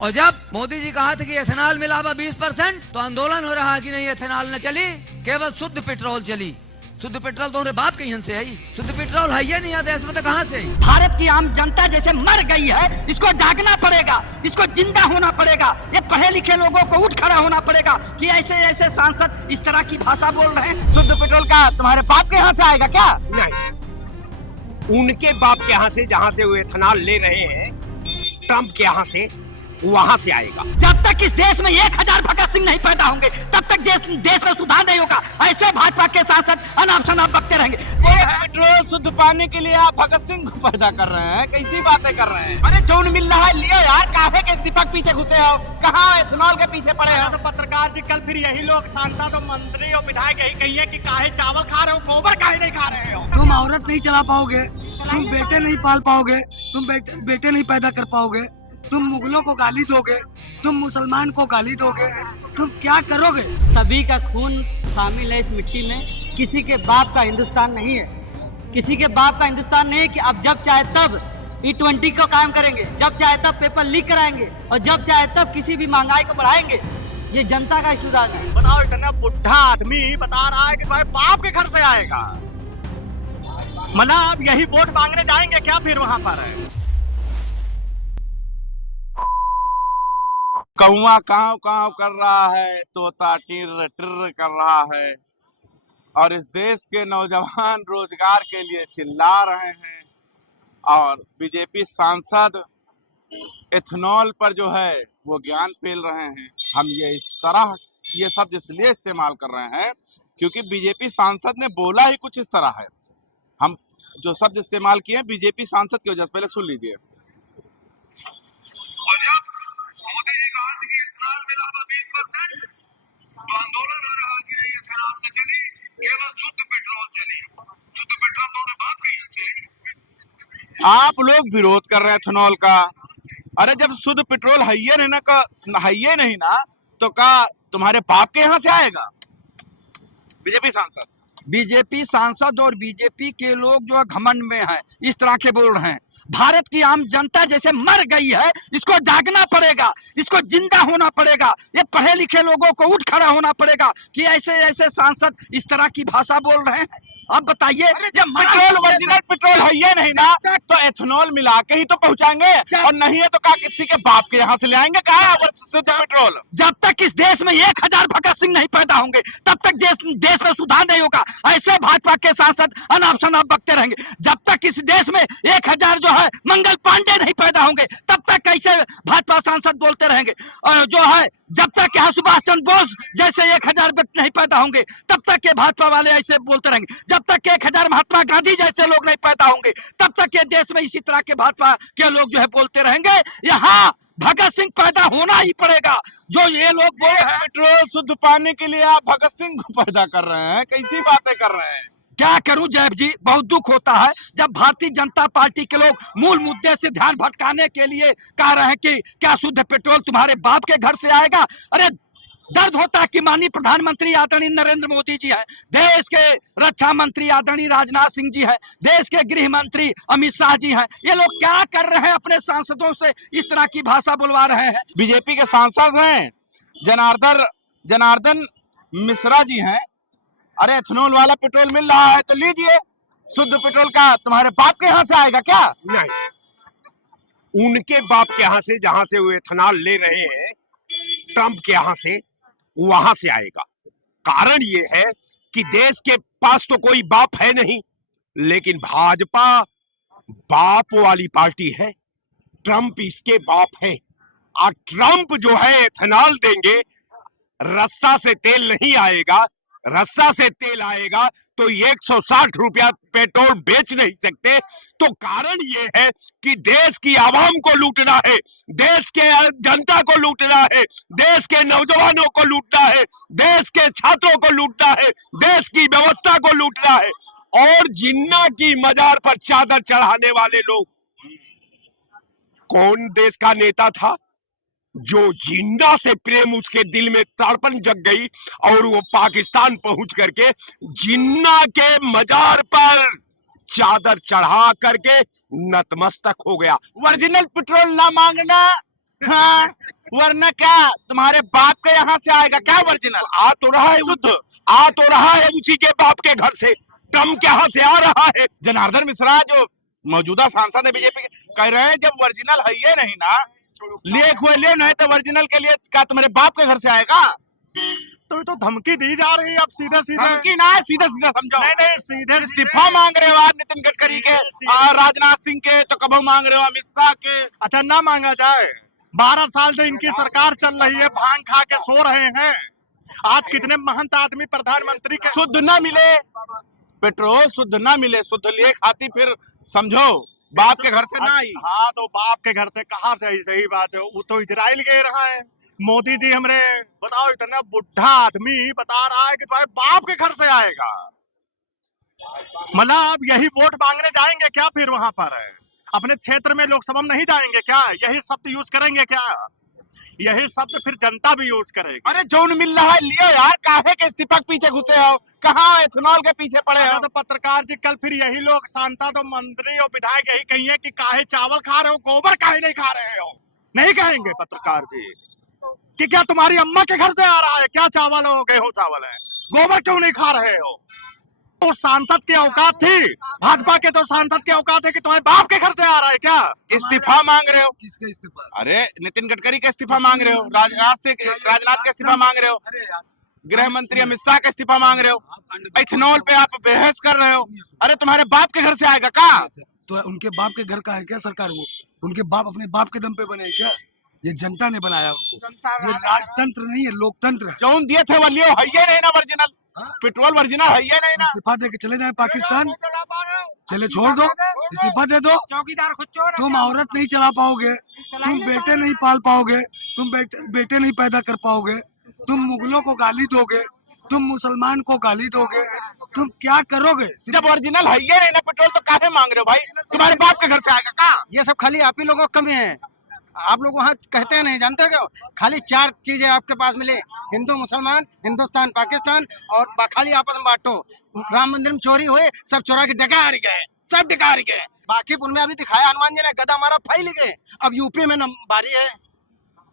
और जब मोदी जी कहा था कि एथेनॉल मिलावा 20%, तो आंदोलन हो रहा कि नहीं एथेनॉल न चली, केवल शुद्ध पेट्रोल चली। शुद्ध पेट्रोल तो बाप के यहाँ से है, शुद्ध पेट्रोल है ये नहीं है देश में, तो कहाँ से? भारत की आम जनता जैसे मर गई है, इसको जागना पड़ेगा, इसको जिंदा होना पड़ेगा। ये पढ़े लिखे लोगों को उठ खड़ा होना पड़ेगा कि ऐसे ऐसे सांसद इस तरह की भाषा बोल रहे हैं। शुद्ध पेट्रोल का तुम्हारे बाप के यहाँ से आएगा क्या? नहीं, उनके बाप के यहाँ से, जहाँ से वो एथेनॉल ले रहे हैं, ट्रम्प के यहाँ से, वहाँ से आएगा। जब तक इस देश में 1000 भगत सिंह नहीं पैदा होंगे, तब तक देश में सुधार नहीं होगा। ऐसे भाजपा के सांसद अनाप शनाप बकते रहेंगे। पेट्रोल शुद्ध पाने के लिए आप भगत सिंह को पैदा कर रहे हैं, कैसी बातें कर रहे हैं? अरे जो मिल रहा है लियो यार, काहे के दीपक पीछे घुसे हो? कहाँ एथेनॉल के पीछे पड़े हो? तो पत्रकार जी, कल फिर यही लोग, सांसद और मंत्री और विधायक यही कहिए कि काहे चावल खा रहे हो, गोबर काहे नहीं खा रहे हो? तुम औरत नहीं चला पाओगे, तुम बेटे नहीं पाल पाओगे, तुम बेटे नहीं पैदा कर पाओगे, तुम मुगलों को गाली दोगे, तुम मुसलमान को गाली दोगे, तुम क्या करोगे? सभी का खून शामिल है इस मिट्टी में। किसी के बाप का हिंदुस्तान नहीं है, किसी के बाप का हिंदुस्तान नहीं है कि अब जब चाहे तब E20 को कायम करेंगे, जब चाहे तब पेपर लीक कराएंगे और जब चाहे तब किसी भी महंगाई को बढ़ाएंगे। ये जनता का इस्तेदाद है। बताओ, इतना बुढ़ा आदमी बता रहा है कि भाई बाप के घर से आएगा। मना आप यही वोट मांगने जाएंगे क्या फिर वहाँ पर? कौवा काव काव कर रहा है, तोता टिर्र टिर्र कर रहा है, और इस देश के नौजवान रोजगार के लिए चिल्ला रहे हैं, और बीजेपी सांसद एथेनॉल पर जो है वो ज्ञान फैल रहे हैं। हम ये शब्द इसलिए इस्तेमाल कर रहे हैं क्योंकि बीजेपी सांसद ने बोला ही कुछ इस तरह है। हम जो शब्द इस्तेमाल किए हैं बीजेपी सांसद की वजह से, पहले सुन लीजिए। मोदी जी कहा कि एथेनॉल मिलावा 20%, तो आंदोलन हो रहा कि नहीं एथेनॉल न चली, केवल शुद्ध पेट्रोल चली। शुद्ध पेट्रोल तो बाप के यहाँ से। आप लोग विरोध कर रहे हैं एथेनॉल का। अरे जब शुद्ध पेट्रोल है ही नहीं ना, तो का तुम्हारे बाप के यहाँ से आएगा? बीजेपी सांसद और बीजेपी के लोग जो घमंड में हैं, इस तरह के बोल रहे हैं। भारत की आम जनता जैसे मर गई है, इसको जागना पड़ेगा, इसको जिंदा होना पड़ेगा। ये पढ़े लिखे लोगों को उठ खड़ा होना पड़ेगा कि ऐसे ऐसे सांसद इस तरह की भाषा बोल रहे हैं। अब बताइए, पेट्रोल ओरिजिनल पेट्रोल है ये नहीं ना, तो एथेनॉल मिला के ही तो पहुंचाएंगे, और नहीं है तो का किसी के बाप के यहाँ से ले आएंगे? कहा पेट्रोल? जब तक इस देश में 1000 भगत सिंह नहीं पैदा होंगे, तब तक देश में सुधार नहीं होगा। ऐसे भाजपा के सांसद अनाप शनाप बकते रहेंगे। जब तक इस देश में 1000 जो है मंगल पांडे नहीं पैदा होंगे, तब तक कैसे भाजपा सांसद बोलते रहेंगे। और जो है जब तक यहाँ सुभाष चंद्र बोस जैसे 1000 व्यक्ति नहीं पैदा होंगे, तब तक ये भाजपा वाले ऐसे बोलते रहेंगे। जब तक 1000 महात्मा गांधी जैसे लोग नहीं पैदा होंगे, तब तक ये देश में इसी तरह के भाजपा के लोग जो है बोलते रहेंगे। यहाँ भगत सिंह पैदा होना ही पड़ेगा। जो ये लोग बोल रहे हैं पेट्रोल शुद्ध पाने के लिए आप भगत सिंह को पैदा कर रहे हैं, कैसी बातें कर रहे हैं? क्या करूं जैब जी, बहुत दुख होता है जब भारतीय जनता पार्टी के लोग मूल मुद्दे से ध्यान भटकाने के लिए कह रहे हैं कि क्या शुद्ध पेट्रोल तुम्हारे बाप के घर से आएगा। अरे दर्द होता है कि माननीय प्रधानमंत्री आदरणीय नरेंद्र मोदी जी हैं, देश के रक्षा मंत्री आदरणीय राजनाथ सिंह जी हैं, देश के गृह मंत्री अमित शाह जी हैं। ये लोग क्या कर रहे हैं? अपने सांसदों से इस तरह की भाषा बुलवा रहे हैं। बीजेपी के सांसद हैं जनार्दन मिश्रा जी हैं। अरे एथेनॉल वाला पेट्रोल मिल रहा है तो लीजिए। शुद्ध पेट्रोल का तुम्हारे बाप के यहाँ से आएगा क्या? नहीं, उनके बाप के यहाँ से, जहाँ से वो एथेनॉल ले रहे हैं, ट्रम्प के यहाँ से, वहां से आएगा। कारण ये है कि देश के पास तो कोई बाप है नहीं, लेकिन भाजपा बाप वाली पार्टी है। ट्रम्प इसके बाप है, और ट्रम्प जो है एथेनॉल देंगे, रस्सा से तेल नहीं आएगा। रस्सा से तेल आएगा तो 160 रुपया पेट्रोल बेच नहीं सकते। तो कारण ये है कि देश की आवाम को लूटना है, देश के जनता को लूटना है, देश के नौजवानों को लूटना है, देश के छात्रों को लूटना है, देश की व्यवस्था को लूटना है। और जिन्ना की मजार पर चादर चढ़ाने वाले लोग, कौन देश का नेता था जो जिन्ना से प्रेम उसके दिल में तड़पन जग गई और वो पाकिस्तान पहुंच करके जिन्ना के मजार पर चादर चढ़ा करके नतमस्तक हो गया? ओरिजिनल पेट्रोल ना मांगना हाँ, वरना क्या तुम्हारे बाप के यहाँ से आएगा क्या ओरिजिनल? आ तो रहा है शुद्ध। आ तो रहा है उसी के बाप के घर से। ट्रम्प के यहाँ से आ रहा है। जनार्दन मिश्रा जो मौजूदा सांसद है बीजेपी के, कह रहे हैं जब ओरिजिनल है ये नहीं ना, लेख हुए ले नहीं तो ओरिजिनल के लिए क्या तुम्हारे बाप के घर से आएगा? तो ये तो धमकी दी जा रही है अब सीधे सीधे। धमकी ना, सीधा सीधा समझो। नहीं नहीं सीधे इस्तीफा मांग रहे हो आप नितिन गडकरी के, राजनाथ सिंह के, तो कब मांग रहे हो अमित शाह के? अच्छा ना मांगा जाए। 12 साल से इनकी सरकार चल रही है, भांग खा के सो रहे हैं। आज कितने महंत आदमी प्रधानमंत्री के शुद्ध ना मिले पेट्रोल, शुद्ध ना मिले, शुद्ध लिए खाती फिर समझो बाप के घर से ना आई। हाँ तो बाप के घर से कहाँ से आई? सही बात है, वो तो इजराइल गए रहा है। मोदी जी हमरे बताओ, इतना बुढ़ा आदमी बता रहा है कि तुम्हारे बाप के घर से आएगा। मतलब आप यही वोट मांगने जाएंगे क्या फिर वहां पर? अपने क्षेत्र में लोकसभा में नहीं जाएंगे क्या? यही शब्द यूज करेंगे क्या? यही शब्द फिर जनता भी यूज करेगी। अरे जौन मिल रहा है लियो यार, काहे के इस्तीफा के पीछे घुसे हो? कहाँ एथेनॉल के पीछे पड़े हो? तो पत्रकार जी कल फिर यही लोग सांसद और मंत्री और विधायक यही कहिए कि काहे चावल खा रहे हो, गोबर काहे नहीं खा रहे हो? नहीं कहेंगे पत्रकार जी कि क्या तुम्हारी अम्मा के घर से आ रहा है क्या चावल हो, गेहूं चावल है, गोबर क्यों नहीं खा रहे हो? तो सांसद की औकात थी, भाजपा के तो सांसद की औकात है कि तुम्हारे बाप के घर से आ रहा है क्या? इस्तीफा मांग रहे हो? किसका इस्तीफा? अरे नितिन गडकरी का इस्तीफा मांग रहे हो, राजनाथ का इस्तीफा मांग रहे हो, अरे यार, गृह मंत्री अमित शाह का इस्तीफा मांग रहे हो, इथेनॉल पे आप बहस कर रहे हो। अरे तुम्हारे बाप के घर से आएगा का? तो उनके बाप के घर का है क्या सरकार? वो उनके बाप अपने बाप के दम पे बने हैं क्या? ये जनता ने बनाया उनको। ये राजतंत्र नहीं है, लोकतंत्र है। जौन दिए थे वो लियो, है ये नहीं ना ओरिजिनल? हाँ? पेट्रोल ओरिजिनल है ये नहीं ना? इस्तीफा दे के चले जाए पाकिस्तान, चले छोड़ दो, इस्तीफा दे दो। चौकीदार खुद चोर तुम औरत नहीं चला पाओगे, तुम बेटे नहीं पाल पाओगे, तुम बेटे नहीं पैदा कर पाओगे, तुम मुगलों को गाली दोगे, तुम मुसलमान को गाली दोगे, तुम क्या करोगे? जब ओरिजिनल है ये नहीं ना पेट्रोल तो काहे मांग रहे हो भाई? तुम्हारे बाप के घर से आएगा का? ये सब खाली आप ही लोगों को कमी है। आप लोग वहाँ कहते हैं नहीं, जानते हो? खाली 4 चीजें आपके पास मिले, हिंदू मुसलमान, हिंदुस्तान पाकिस्तान, और खाली आपस में बांटो। राम मंदिर में चोरी हुए, सब चोरा के डकार गए, सब डकार गए। बाकी उनमें अभी दिखाया हनुमान जी ने, गदा हमारा फैल गए। अब यूपी में बारी है,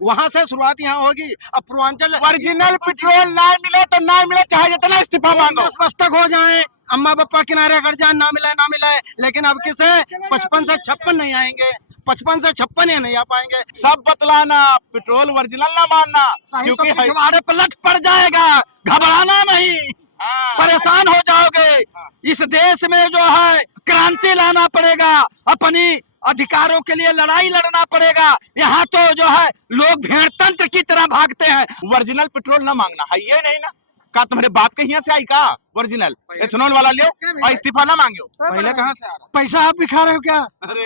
वहां से शुरुआत यहाँ होगी। अब पूर्वांचल ओरिजिनल पेट्रोल ना मिले तो ना मिले, चाहे जितना इस्तीफा मांगो, मस्तक हो जाए, अम्मा पापा किनारे अगर जाए, ना मिले, लेकिन अब किसे 55 से 56 नहीं आएंगे, 55 से 56 ही नहीं आ पाएंगे। सब बतलाना, पेट्रोल ओरिजिनल ना मानना, क्योंकि है तुम्हारे पलट पड़ जाएगा, घबराना नहीं, परेशान हो जाओगे। इस देश में जो है क्रांति लाना पड़ेगा, अपनी अधिकारों के लिए लड़ाई लड़ना पड़ेगा। यहाँ तो जो है लोग भेड़तंत्र की तरह भागते हैं। ओरिजिनल पेट्रोल ना मांगना है ये नहीं ना? का तुम्हारे बाप के यहाँ से आई का ओरिजिनल? एथेनॉल वाला लियो और इस्तीफा ना मांगो। पहले कहाँ से आ रहा? पैसा आप भी खा रहे हो क्या? अरे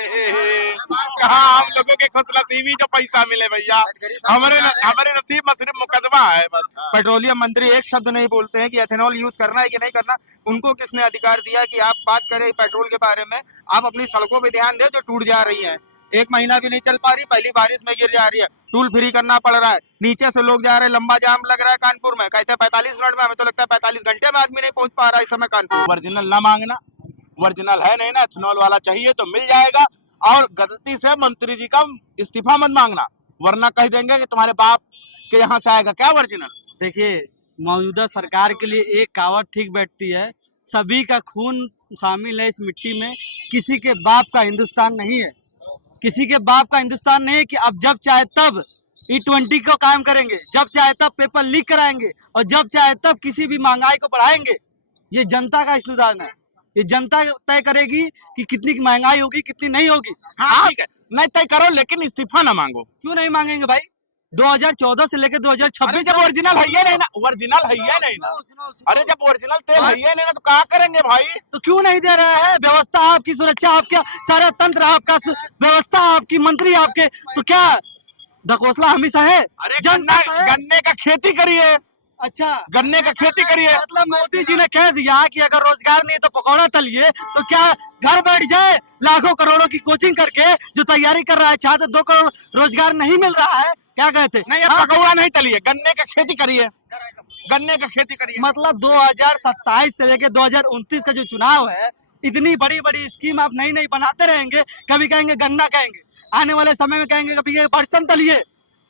कहाँ हम लोगों के खुशनसीबी जो पैसा मिले भैया, हमारे नसीब में सिर्फ मुकदमा है बस। पेट्रोलियम मंत्री एक शब्द नहीं बोलते हैं कि एथेनॉल यूज करना है कि नहीं करना। उनको किसने अधिकार दिया कि आप बात करें पेट्रोल के बारे में? आप अपनी सड़कों पे ध्यान दें जो टूट जा रही हैं, 1 महीना भी नहीं चल पा रही, पहली बारिश में गिर जा रही है, टूल फ्री करना पड़ रहा है, नीचे से लोग जा रहे हैं, लंबा जाम लग रहा है कानपुर में, कहते हैं 45 मिनट में, हमें तो लगता है 45 घंटे में आदमी नहीं पहुंच पा रहा है इस समय कानपुर। ओरिजिनल ना मांगना, ओरिजिनल है नहीं ना, एथेनॉल वाला चाहिए तो मिल जाएगा। और गलती से मंत्री जी का इस्तीफा मत मांगना, वरना कह देंगे कि तुम्हारे बाप के यहाँ से आएगा क्या ओरिजिनल। देखिए, मौजूदा सरकार के लिए एक कहावत ठीक बैठती है, सभी का खून शामिल है इस मिट्टी में, किसी के बाप का हिंदुस्तान नहीं है, किसी के बाप का हिंदुस्तान नहीं है कि अब जब चाहे तब E20 को कायम करेंगे, जब चाहे तब पेपर लीक कराएंगे, और जब चाहे तब किसी भी महंगाई को बढ़ाएंगे। ये जनता का इस्तेदान है, ये जनता तय करेगी कि कितनी महंगाई होगी, कितनी नहीं होगी। हाँ ठीक है, नहीं तय करो लेकिन इस्तीफा ना मांगो। क्यों नहीं मांगेंगे भाई? 2014 से लेकर 2026 जब ओरिजिनल है ये नहीं ना, ओरिजिनल है ये नहीं ना, अरे जब ओरिजिनल तेल है ये नहीं ना तो कहाँ करेंगे भाई? तो क्यों नहीं दे रहे हैं? व्यवस्था आपकी, सुरक्षा आपका, सारा तंत्र आपका, व्यवस्था आपकी, मंत्री आपके, तो क्या ढकोसला हमेशा है? अरे जनता का है। गन्ने का खेती करिए, अच्छा, गन्ने का खेती करिए। मतलब मोदी जी ने कह दिया कि अगर रोजगार नहीं है तो पकौड़ा तलिए, तो क्या घर बैठ जाए? लाखों करोड़ों की कोचिंग करके जो तैयारी कर रहा है छात्र, 2 करोड़ रोजगार नहीं मिल रहा है, क्या कहते? नहीं, ये पकौड़ा नहीं तलिए, गन्ने का खेती करिए, गन्ने का खेती करिए। मतलब 2027 से लेकर 2029 का जो चुनाव है, इतनी बड़ी बड़ी स्कीम आप नई नई बनाते रहेंगे, कभी कहेंगे गन्ना, कहेंगे आने वाले समय में कहेंगे कभी कहेंगे बर्तन तलिए,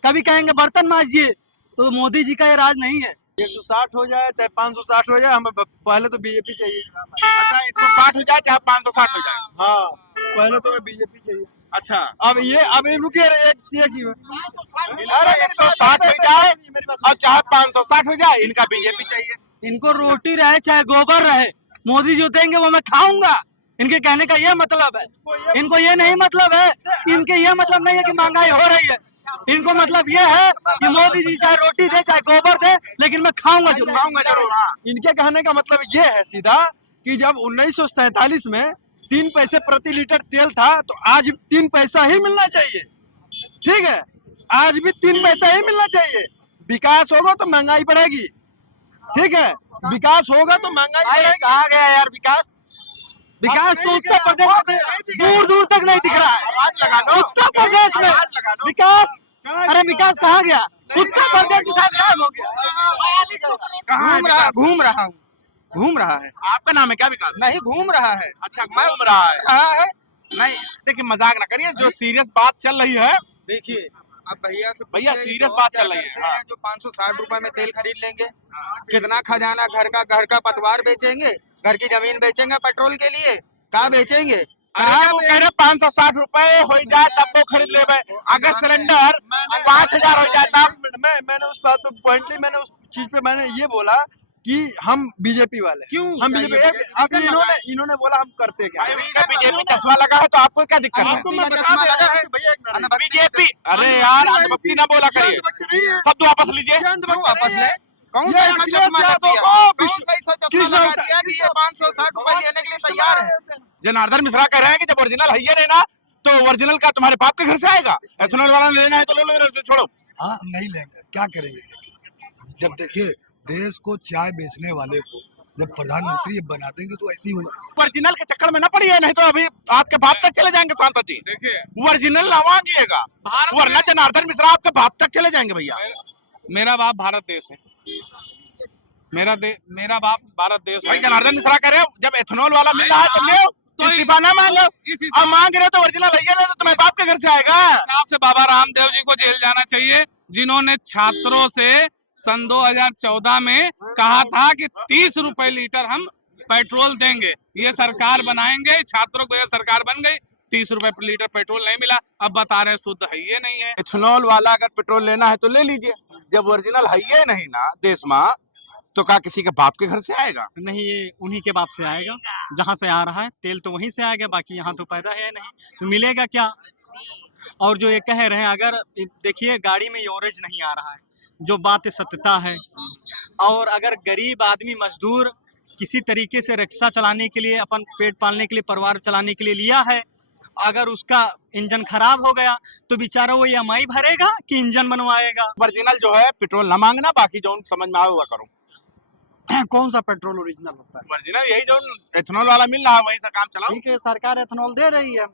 कभी कहेंगे बर्तन मांजिए। तो मोदी जी का ये राज नहीं है। 160 हो जाए चाहे 560 हो जाए, हमें पहले तो बीजेपी चाहिए। अच्छा 160 हो जाए चाहे 560 हो जाए। हाँ, पहले तो बीजेपी चाहिए। अच्छा अब ये रुके रहे एक चीज में। अरे 160 हो जाए और चाहे 560 हो जाए, इनका बीजेपी चाहिए। इनको रोटी रहे चाहे गोबर रहे, मोदी जो देंगे वो मैं खाऊंगा। इनके कहने का ये मतलब है। इनको ये नहीं मतलब है, इनके ये मतलब नहीं है कि महंगाई हो रही है। इनको मतलब ये है कि मोदी जी चाहे रोटी दे चाहे गोबर दे, लेकिन मैं खाऊंगा जरूर। हाँ। इनके कहने का मतलब ये है सीधा कि जब 1947 में 3 पैसे प्रति लीटर तेल था, तो आज 3 पैसा ही मिलना चाहिए। ठीक है, आज भी 3 पैसा ही मिलना चाहिए। विकास होगा तो महंगाई बढ़ेगी। ठीक है, विकास होगा तो महंगाई बढ़ेगी। कहा गया यार विकास? विकास तो उत्तर प्रदेश में दूर दूर तक नहीं दिख रहा है। उत्तर प्रदेश में विकास, अरे विकास कहाँ गया? उत्तर प्रदेश में शायद गायब हो गया। घूम रहा है। आपका नाम है क्या विकास? नहीं, घूम रहा है। अच्छा घूम रहा है। नहीं देखिए, मजाक ना करिए, जो सीरियस बात चल रही है। देखिए, अब भैया सीरियस बात चल रही है। हाँ। जो 560 रुपए में तेल खरीद लेंगे, कितना खजाना घर का पतवार बेचेंगे, घर की जमीन बेचेंगे पेट्रोल के लिए, कहाँ बेचेंगे? अरे वो कह रहे 560 रुपए हो जाए तब वो खरीद ले। अगर सिलेंडर 5000 हो जाए तब। मैंने उस बात पे पॉइंटली, मैंने उस चीज पे मैंने ये बोला कि हम बीजेपी वाले। क्यों? हम बीजेपी। अब इन्होंने बोला हम करते क्या? बीजेपी चश्मा लगा है तो आपको क्या दिक्कत है? बीजेपी, अरे यार अंधभक्ति ना बोला करिए, शब्द वापस लीजिए। वापस ले। कौन ये सा ऐसा चश्मा लगा दिया? कौन सा ऐसा चश्मा लगा दिया कि ये 560 रुपए लेने के लिए तैयार है? जनार्दन मिश्रा कह रहे हैं कि जब ओरिजिनल है ही नहीं ना, तो ओरिजिनल का तुम्हारे बाप के घर से आएगा। एथेनॉल वाला लेना है तो ले लो, छोड़ो। हाँ, नहीं लेंगे, क्या करेंगे लेके? जब देखिए देश को चाय बेचने वाले को जब प्रधानमंत्री ये बना देंगे तो ऐसे ही होगा। ओरिजिनल के चक्कर में ना पड़िए, नहीं तो अभी आपके बाप तक चले जाएंगे सांसद जी। देखिए ओरिजिनल ना मांगिएगा, वरना जनार्दन मिश्रा आपके बाप तक चले जाएंगे। भैया मेरा बाप भारत देश है, मेरा बाप भारत देश भाई है। जनार्दन मिश्रा कह रहे हो जब एथेनॉल वाला मिल रहा है तो ले, तो इस्तीफा ना मांगो। अब मांग रहे हो तो ओरिजिनल है नहीं तो तुम्हारे बाप के घर से आएगा। हिसाब से बाबा रामदेव जी को जेल जाना चाहिए, जिन्होंने छात्रों से सन 2014 में कहा था कि 30 रुपए लीटर हम पेट्रोल देंगे, ये सरकार बनाएंगे। छात्रों को ये सरकार बन गई, 30 रुपए लीटर पेट्रोल नहीं मिला। अब बता रहे शुद्ध है ये नहीं है। एथेनॉल वाला अगर पेट्रोल लेना है तो ले लीजिए, जब ओरिजिनल है ये नहीं ना देश में, तो क्या किसी के बाप के घर से आएगा? नहीं, ये उन्हीं के बाप से आएगा, जहाँ से आ रहा है तेल तो वहीं से आएगा, बाकी यहाँ तो पैदा है नहीं, तो मिलेगा क्या? और जो ये कह रहे हैं, अगर देखिए गाड़ी में एवरेज नहीं आ रहा है, जो बात सत्यता है। और अगर गरीब आदमी मजदूर किसी तरीके से रिक्शा चलाने के लिए, अपन पेट पालने के लिए, परिवार चलाने के लिए लिया है, अगर उसका इंजन खराब हो गया तो बेचारा वो EMI भरेगा कि इंजन बनवाएगा? ओरिजिनल जो है पेट्रोल ना मांगना, बाकी जो समझ में आएगा करो। कौन सा पेट्रोल ओरिजिनल होता है? ओरिजिनल यही जो एथेनॉल वाला मिल रहा है वही से काम चलाओ। ठीक है, सरकार एथेनॉल दे रही है।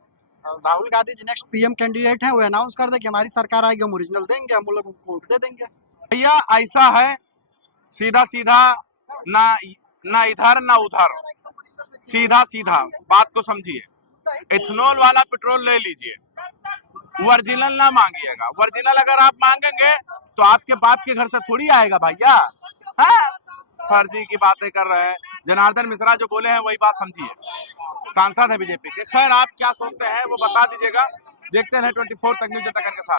Rahul Gandhi ji next PM candidate हैं, वो अनाउंस कर दे कि हमारी सरकार आएगी, हम ओरिजिनल देंगे, हम लोग उनको वोट दे देंगे। भैया ऐसा है, सीधा सीधा ना इधर ना उधर, सीधा सीधा बात को समझिए। एथेनॉल वाला पेट्रोल ले लीजिए, ओरिजिनल ना मांगिएगा। ओरिजिनल अगर आप मांगेंगे तो आपके बाप के घर से थोड़ी आएगा भैया। हाँ, फर्जी की बातें कर रहे हैं। जनार्दन मिश्रा जो बोले हैं वही बात समझिए, सांसद है बीजेपी के। खैर आप क्या सोचते हैं वो बता दीजिएगा। देखते हैं 24 तक न्यूज़ जनता के साथ।